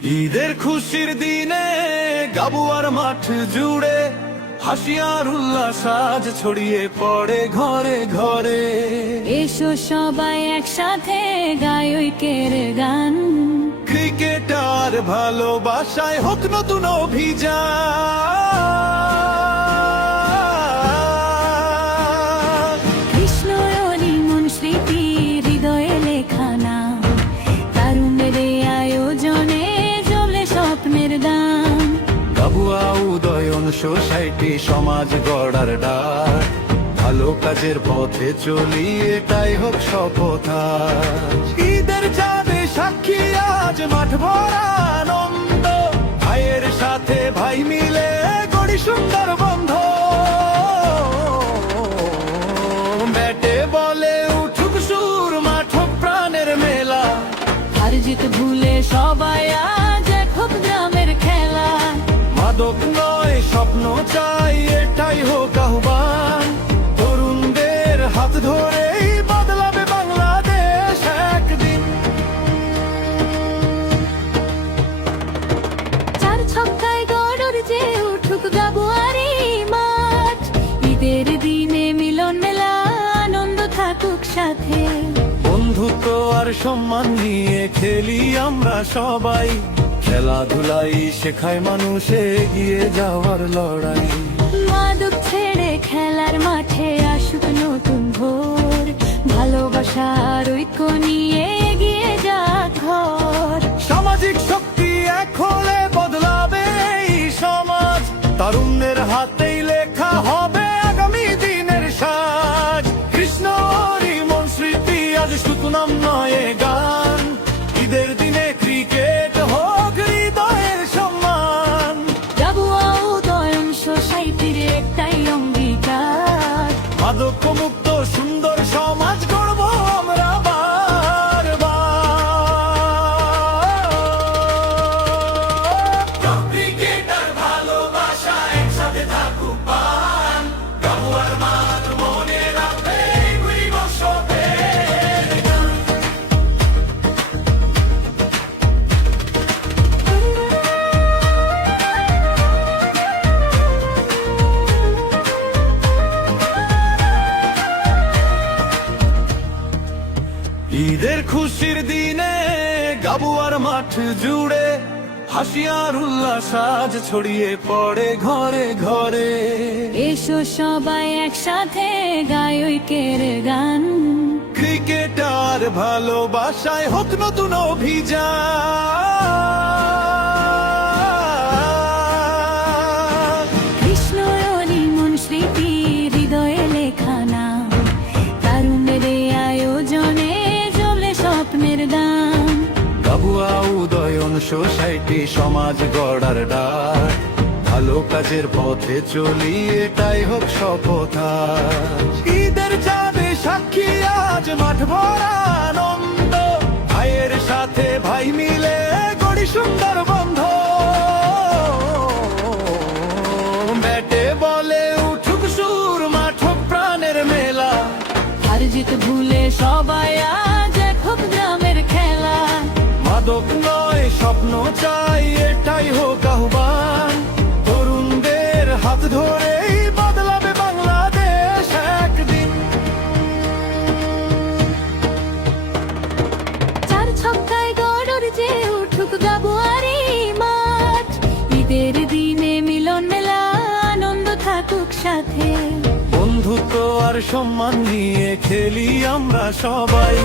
ঈদের খুশির দিনে গাবুয়ার মাঠ জুড়ে হাসি আর উল্লাস আজ ছড়িয়ে পড়ে ঘরে ঘরে। এসো সবাই একসাথে গাই ঐক্যের গান, ক্রিকেট আর ভালোবাসায় হোক নতুন অভিযান। কৃষ্ণ মন স্মৃতি হৃদয়ে লেখা নাম, তারুণ্যের এই আয়োজনে জ্বলে স্বপ্নের দাম। গাবুয়া উদয়ন সোসাইটি সমাজ গড়ার ডাক, ভালো কাজের পথে চলি এটাই হোক শপথ আজ। ঈদের চাঁদে সাক্ষী আজ মাঠ ভরা আনন্দ, ভাইয়ের সাথে ভাই মিলে গড়ি সুন্দর বন্ধ। ব্যাটে বলে উঠুক সুর, মাঠ হোক প্রাণের মেলা, হার জিত ভুলে সবাই আজ এক হোক গ্রামের খেলা। মাদক নয় স্বপ্ন চাই এটাই হোক আহ্বান, তরুণদের হাত ধরেই বদলাবে বাংলাদেশ একদিন। চার ছক্কায় গড়র যে উঠুক গাবুয়ারি মাঠ, ঈদের দিনে মিলন মেলা আনন্দ থাকুক সাথে। বন্ধুত্ব আর সম্মান নিয়ে খেলি আমরা সবাই, খেলাধুলাই শেখায় মানুষে এগিয়ে যাওয়ার লড়াই। মাদক ছেড়ে খেলার মাঠে আসুক নতুন ভোর, ভালোবাসার ঐক্য নিয়ে এগিয়ে যাক ঘর। সামাজিক শক্তি এক হলে বদলাবে এই সমাজ, তরুণের হাতেই লেখা হবে আগামী দিনের সাজ। কৃষ্ণ মন স্মৃতি আজ শুধু নাম নয় গান, ঈদের দিনে ক্রিকেট হোক হৃদয়ের সম্মান। গাবুয়া উদয়ন সোসাইটির একটাই অঙ্গীকার, মাদক মুক্ত সুন্দর সমাজ গড়ব আমরা বারবার। ক্রিকেট আর ভালোবাসা একসাথে থাকুক পান, গাবুয়ার মাঠ মনে রাখবে কুড়ি বছরের গান। ঈদের খুশির দিনে গাবুয়ার মাঠ জুড়ে হাসি আর উল্লাস আজ ছড়িয়ে পড়ে ঘরে ঘরে। এসো সবাই একসাথে গাই ঐক্যের গান, ক্রিকেট আর ভালোবাসায় হোক নতুন অভিযান। কৃষ্ণ মন স্মৃতি হৃদয়ে লেখা নাম, তারুণ্যের এই আয়োজনে জ্বলে স্বপ্নের দাম। গাবুয়া উদয়ন সোসাইটি সমাজ গড়ার ডাক, ভালো কাজের পথে চলি এটাই হোক শপথ আজ। ঈদের চাঁদে সাক্ষী আজ মাঠ ভরা আনন্দ, ভাইয়ের সাথে ভাই মিলে গড়ি সুন্দর বন্ধ। ব্যাটে বলে উঠুক সুর, মাঠ হোক প্রাণের মেলা, হার জিত ভুলে সবাই আজ এক হোক গ্রামের খেলা। মাদক নয় স্বপ্ন চাই এটাই হোক আহ্বান, তরুণদের হাত ধরেই বদলাবে বাংলাদেশ একদিন। চার ছক্কায় গড়র যে উঠুক গাবুয়ারি মাঠ, ঈদের দিনে মিলন মেলা আনন্দ থাকুক সাথে। বন্ধুত্ব আর সম্মান নিয়ে খেলি আমরা সবাই,